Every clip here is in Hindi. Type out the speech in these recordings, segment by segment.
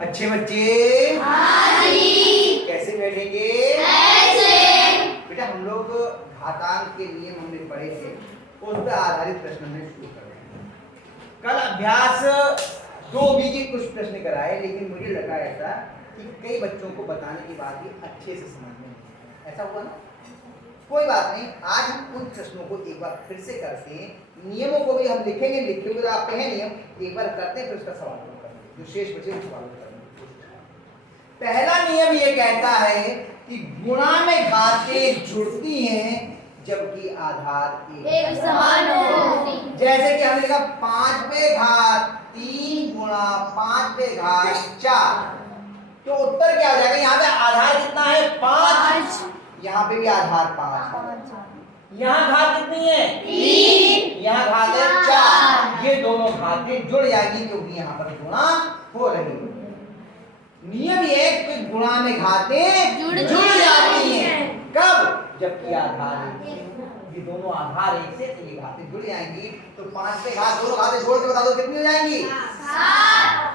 अच्छे बच्चे कैसे बैठेंगे? बेटा हम लोग घातांक के नियम हमने पढ़े थे, उस पर आधारित प्रश्न हमने शुरू कर रहे हैं। कल अभ्यास 2B के कुछ प्रश्न कराए, लेकिन मुझे लगा ऐसा कि कई बच्चों को बताने के बाद भी अच्छे से समझ में नहीं आया। ऐसा हुआ ना? कोई बात नहीं, आज हम उन प्रश्नों को एक बार फिर से करते हैं, नियमों को भी हम लिखेंगे, लिखे हुए आपके हैं नियम, एक बार करते हैं, फिर उसका सवाल करेंगे, जो शेष बचे सवाल करेंगे। पहला नियम ये कहता है कि गुणा में घातें जुड़ती हैं जबकि आधार एक समान हो। जैसे कि हमने लिखा 5 पे घात 3 गुणा 5 पे घात 4, तो उत्तर क्या हो जाएगा? यहाँ पे आधार कितना है? 5, यहाँ पे भी आधार 5, यहाँ घात कितनी है? 3, यहाँ घात है 4। ये दोनों घातें जुड़ जाएगी क्योंकि यहाँ पर गुणा हो रही है। नियम ये है कि गुणा में घातें जुड़ जाती हैं। कब? जबकि आधार एक से। ये दोनों आधार एक से, तो ये घातें जुड़ जाएंगी। तो 5 पे घात दोनों घातें जोड़ के बता दो कितनी हो जाएंगी? 7।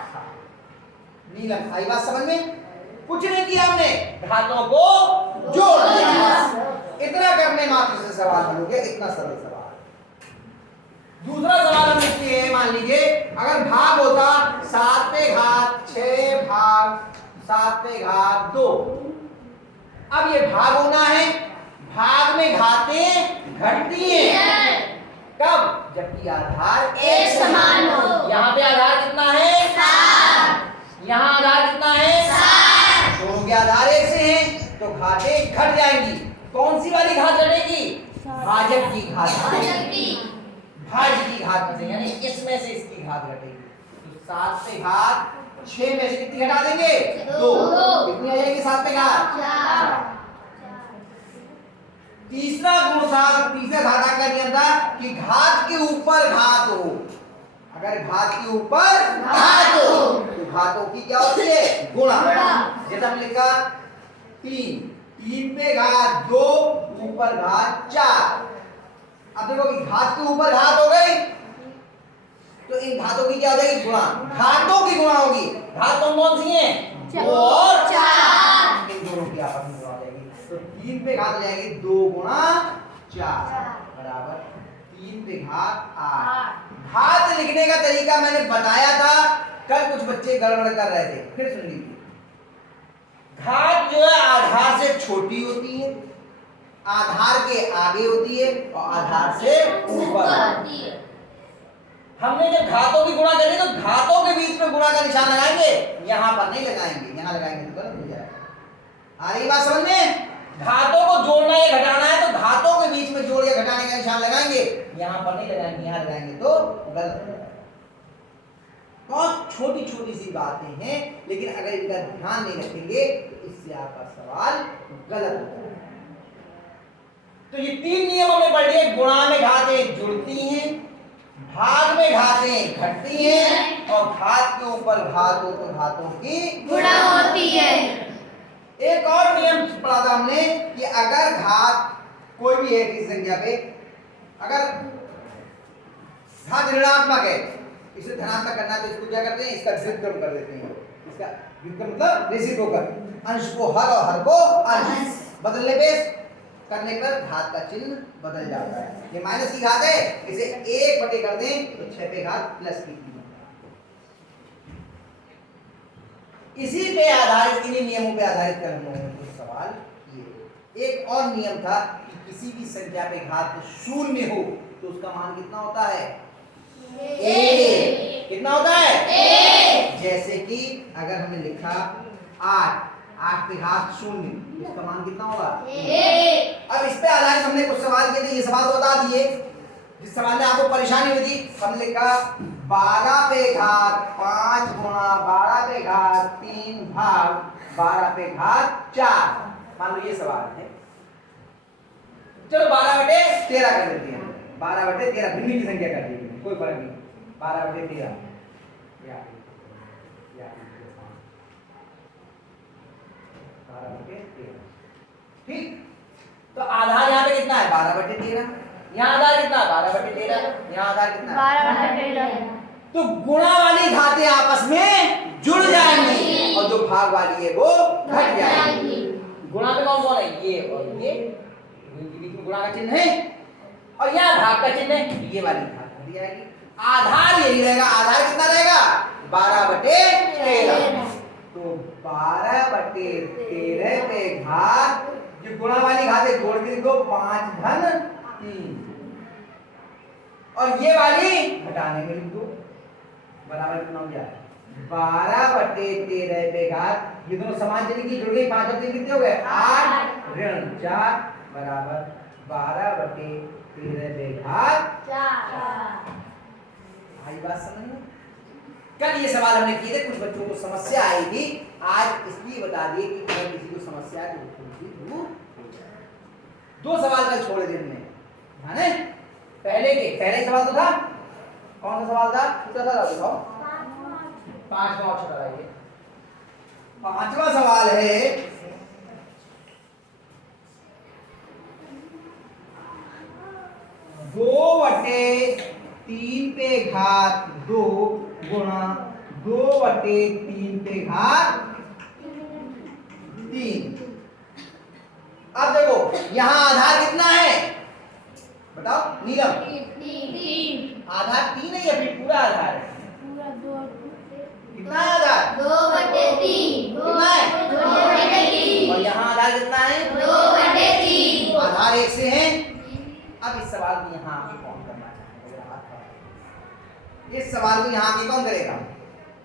नीलम आई बात समझ में? कुछ नहीं किया हमने, घातों को जोड़ दिया। इतना करने मात्र से सवाल हल हो गया, इतना सरल सवाल। दूसरा सवाल हम लिखते हैं, मान लीजिए अगर भाग होता 7 पे घात 6 भाग 7 पे घात 2। अब ये भाग होना है, भाग में घातें घटती हैं। कब? जबकि आधार एक समान हो। यहाँ पे आधार कितना है? 7। यहाँ आधार कितना है? 7। दोनों के आधार एक से हैं, तो घातें घट जाएंगी। कौन सी वाली घात घटेगी? भाजक की घात घटेगी। भाज्य की घात घटेगी, यानी इसमें से इसकी घात घटेगी। तो 7 पे घात 6 में से कितनी घटा देंगे? 2। कितनी आ जाएगी 7 पे घात? 4। तीसरा गुण था, तीसरा घातांक का नियम था कि घात के ऊपर घात हो। अगर घात के ऊपर घात हो तो घातों की क्या होती है? गुणा। जैसे हमने लिखा 3 पे घात 2 ऊपर घात 4। अब देखो कि घात के ऊपर घात हो गई, तो इन घातों की क्या हो जाएगी? गुणा। घातों की गुणा होगी। घात कौन सी है? 2 और 4। इन दोनों की आपस में गुणा हो जाएगी। तो 3 पे घात हो जाएगी 2 गुणा 4 बराबर 3 पे घात 8। घात लिखने का तरीका मैंने बताया था, कल कुछ बच्चे गड़बड़ कर रहे थे, फिर सुन लीजिए। घात जो है आधार से छोटी होती है, आधार के आगे होती है और आधार से ऊपर होती है। हमने जब घातों की गुणा करी तो घातों के बीच में गुणा का निशान लगाएंगे, यहां पर नहीं लगाएंगे, यहां लगाएंगे तो गलत हो जाएगा। आ रही बात समझ में? घातों को जोड़ना या घटाना है तो घातों के बीच में जोड़ या घटाने का निशान लगाएंगे, यहां पर नहीं लगाएंगे, यहां लगाएंगे तो गलत हो जाएगा। बहुत छोटी छोटी सी बातें हैं, लेकिन अगर इनका ध्यान नहीं रखेंगे तो इससे आपका सवाल गलत हो जाएगा। तो ये 3 नियम हमने पढ़ लिए। गुणा में घातें जुड़ती हैं, भाग में घातें घटती हैं और घात के ऊपर घात हो तो घातों की गुणा होती है। एक और नियम पढ़ा था हमने कि अगर घात कोई भी है किसी संख्या पे, अगर घात ऋणात्मक है, इसे धनात्मक करना है तो इसको क्या करते हैं? इसका व्युत्क्रम कर देते हैं। इसका व्युत्क्रम मतलब रेसिप्रोकल, अंश को हर और हर को अंश बदलने पे करने पर घात का चिन्ह बदल जाता है। ये माइनस की घात है, इसे 1 बटे कर दें तो 6 पे घात प्लस की इसी पे आधारित, इन्हीं नियमों पे आधारित कर हम लोगों ने कुछ सवाल किए। एक और नियम था कि किसी भी संख्या पे घात 0 हो तो उसका मान कितना होता है? 1। कितना होता है? 1। जैसे कि अगर हमने लिखा 8 पे घात 0, इसका मान कितना होगा? 1। अब इस पे आधारित हमने कुछ सवाल किए थे, ये सवाल तो बता दिए। जिस सवाल में आपको परेशानी हुई थी, हमने लिखा 12 पे घात 5 गुणा 12 पे घात 3 भाग 12 पे घात 4। मान लो ये सवाल है। चलो 12 बटे 13 कर देते हैं। 12 बटे 13 भिन्न की संख्या कर देंगे, कोई फर्क नहीं। 12 बटे 13 ठीक। तो आधार यहाँ पे कितना है? 12 बटे 13। यहाँ आधार कितना है? 12 बटे 13। यहाँ आधार कितना है? 12 बटे 13। तो गुणा वाली घातें आपस में जुड़ जाएंगी। भाग वाली है वो घट जाएगी। गुणा में कौन कौन है, ये और ये, इनके बीच में गुणा का चिन्ह है और यहाँ भाग का चिन्ह है, ये वाली भाग घट जाएगी। आधार यही रहेगा, आधार कितना रहेगा 12/13। तो 12/13 पे घात, जो गुणा वाली घात है जोड़ के लिखो 5-3 और ये वाली घटाने में लिख दो, बराबर कितना हो गया 12/13 पे घात, ये दोनों समान चिन्ह की जुड़ गई, 5 और 3 कितने हो गए 8 ऋण 4 बराबर 12/13 पे घात 4। आई बात समझ में? कल ये सवाल हमने किए थे, कुछ बच्चों को समस्या आई थी, आज इसलिए बता दिए कि अगर किसी को समस्या है तो दूर। 2 सवाल कल छोड़ दिए हमने, ध्यान है? पहले सवाल तो था, कौन सा सवाल था, पूछा था बताओ, 5वां छोटा था ये। 5वां सवाल है 2/3 पे घात 2 गुणा 2/3 पे घात 3। अब देखो यहां आधार कितना है बताओ नीलम, आधार 3 है या फिर पूरा आधार है, कितना है आधार 2/3, कितना है 2/3 और यहाँ आधार कितना है 2/3। आधार 1 से है। अब इस सवाल को यहाँ आके कौन करना चाहेगा, इस सवाल को यहाँ आके कौन करेगा,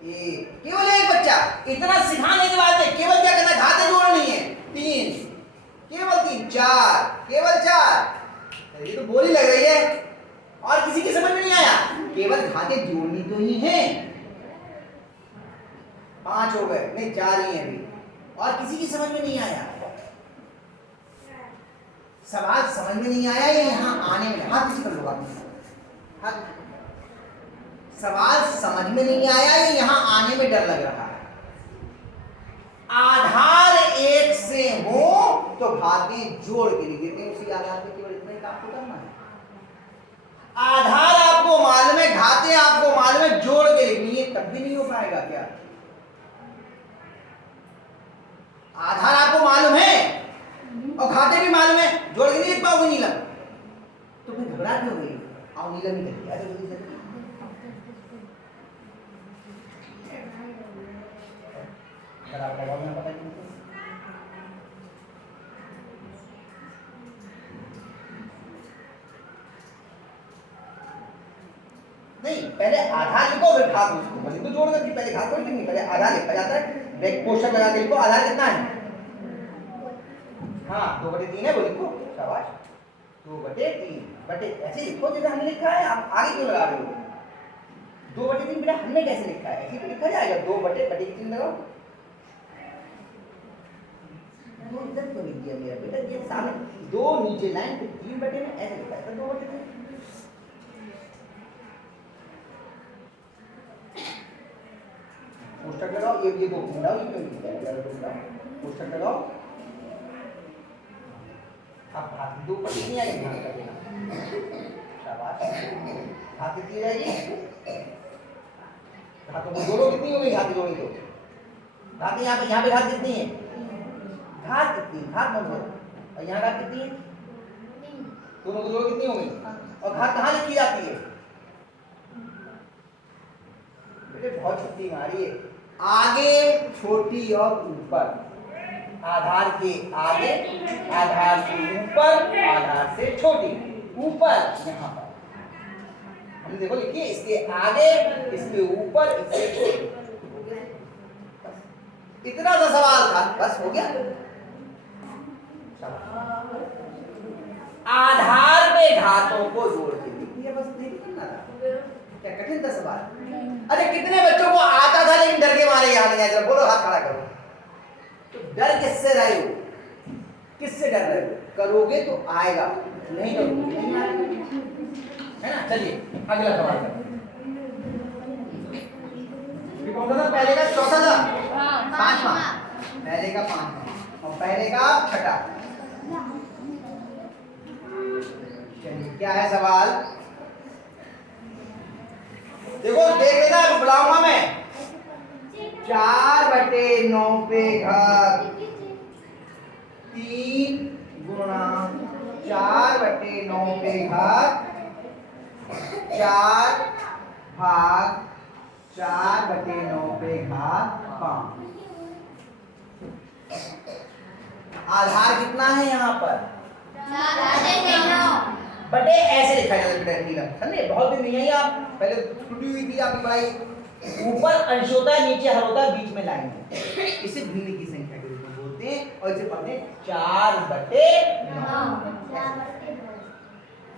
ये केवल एक बच्चा। इतना सिखाने के बाद में केवल क्या करना, घातें जोड़नी है 3, केवल 3, 4, केवल 4, ये तो बोली लग रही है और किसी की समझ में नहीं आया, केवल घातें जोड़नी तो ही है, 5 हो गए, नहीं 4 ही है अभी, और किसी की समझ में नहीं आया, सवाल समझ में नहीं आया, ये यहाँ आने में हाथ किसी कर लो, हाथ, सवाल समझ में नहीं आया, ये यहाँ आने में डर लग रहा है। आधार 1 से हो तो घातें जोड़ के लिख देते हैं, उसी आधार पे केवल इतना ही काम तो करना है। आधार आपको मालूम है, घातें आपको मालूम है, जोड़ के लिखनी है, तब भी नहीं हो पाएगा क्या, आधार आपको मालूम है और घाटे भी मालूम है, जोड़ के नहीं लिख पाओगे नीलम, तो फिर घबरा क्यों गई, आओ नीलम ही करके आ जाओ जल्दी से, बराबर लगाओ ना, पता नहीं नहीं, पहले आधार लिखो फिर घात लिखो, भले तो जोड़ करके पहले घात लिखनी, पहले आधार लिखा जाता है, बैक पोस्टर लगा के लिखो, आधार कितना है, हाँ 2/3 है वो लिखो, शाबाश 2/3 बटे ऐसे लिखो जैसे हमने लिखा है, आप आगे क्यों लगा रहे हो, 2/3 बेटा हमने कैसे लिखा है, ऐसे तो लिखा जाएगा, 2/3 लगाओ, 2 इधर क्यों लिख दिया मेरा बेटा, ये सामने 2 नीचे लाइन पे 3 बटे में ऐसे लिखा है, 2/3 पोस्टर लगाओ, ये 2 मिलाओ, ये क्यों लिखा है, 2 मिलाओ, पोस्टर लगाओ, अब हाथ 2 पट्टी नहीं आएगी, ध्यान कर देना, शाबाश, हाथ कितनी रहेगी, हाथों को जोड़ो, कितनी हो गई हाथ जोड़ी तो, हाथ यहाँ पे हाथ कितनी है, घात कितनी, घात मतलब, और यहाँ घात कितनी है, दोनों को जोड़ो कितनी हो गई, और घात कहाँ लिखी जाती है, बेटे बहुत छुट्टी मारी है, आगे छोटी और ऊपर, आधार के आगे, आधार से ऊपर, आधार से छोटी, ऊपर यहाँ पर हमने देखो लिखिए, इसके आगे, इसके ऊपर, इससे छोटी, इतना सा सवाल था, बस हो गया। आधार पे घातों को जोड़ के लिखिए, बस नहीं करना था, क्या कठिन था सवाल, अरे कितने बच्चों को आता था लेकिन डर के मारे याद नहीं आया, बोलो हाथ खड़ा करो, तो डर किससे रहे हो, किससे डर रहे हो, करोगे तो आएगा, नहीं करोगे नहीं आएगा, है ना। चलिए अगला सवाल करो, ये कौन सा था, पहले का चौथा था, 5वां, पहले का 5वां और पहले का 6ठा। चलिए क्या है सवाल, देखो देख लेना, बुलाऊंगा मैं, 4/9 पे घात 3 गुणा 4/9 पे घात 4 भाग 4/9 पे घात 5। आधार कितना है यहाँ पर? बटे ऐसे लिखा जाता है बेटा नीलम, समझे? बहुत दिन नहीं आई आप, पहले छुट्टी हुई थी आपकी पढ़ाई। ऊपर अंश होता है, नीचे हर होता है, बीच में लाइन है। इसे भिन्न की संख्या के रूप में बोलते हैं और इसे पढ़ते हैं 4/9।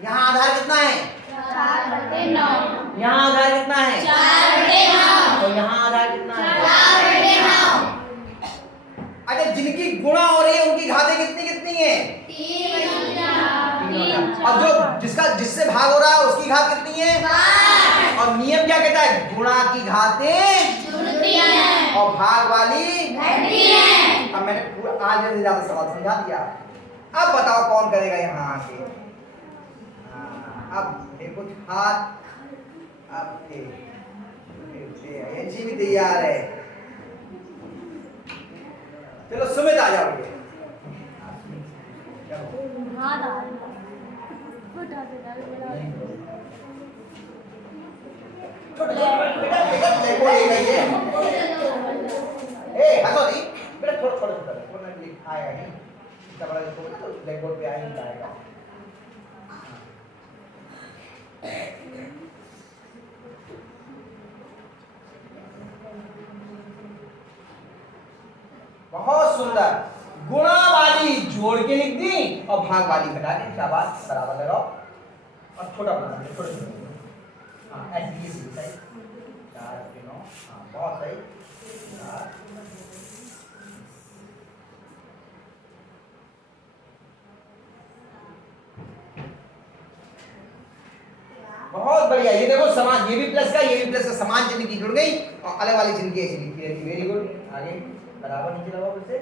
यहाँ आधार कितना है? 4/9। यहाँ आधार कितना है? 4/9। और यहाँ आधार कितना है? 4/9। अच्छा, जिनकी गुणा हो रही है उनकी घातें कितनी कितनी है? 3। और जो जिससे भाग हो रहा है उसकी घात कितनी है? 5। और नियम क्या कहता है? गुणा की घातें जुड़ती हैं और भाग वाली घटती हैं। अब मैंने पूरा आधे से ज्यादा सवाल समझा दिया। अब बताओ कौन करेगा यहाँ आके? अब देखो हाथ, अब ये जी भी तैयार है। चलो सुमित आ जाओ ये। बेटा थोड़ा थोड़ा छोटा आएगा नहीं, इसका बड़ा लिखोगे ना तो ब्लैक बोर्ड पे आ ही जाएगा। बहुत सुंदर, गुणा वाली जोड़ के लिख दी और भाग वाली घटा दी। शाबाश, बराबर लगाओ और छोटा बना दो, छोटे छोटे। हाँ ऐसे ये सही, 4/9। हाँ बहुत सही। बहुत बढ़िया। ये देखो समान, ये भी प्लस का ये भी प्लस का, समान चिन्ह की जुड़ गई और अलग वाली चिन्ह की ऐसी लिखी रहती। Very good. आगे बराबर नीचे लगाओ फिर से।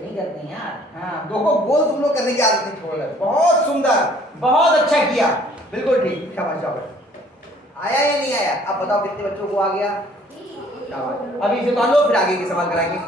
नहीं करते हैं यार। हाँ दो को गोल तुम लोग करने की आदत नहीं छोड़ रहे। बहुत सुंदर, बहुत अच्छा किया, बिल्कुल ठीक। शाबाश शाबाश। आया या नहीं आया? अब बताओ कितने बच्चों को आ गया? शाबाश। अभी इसे तो लो, फिर आगे के सवाल कराएंगे।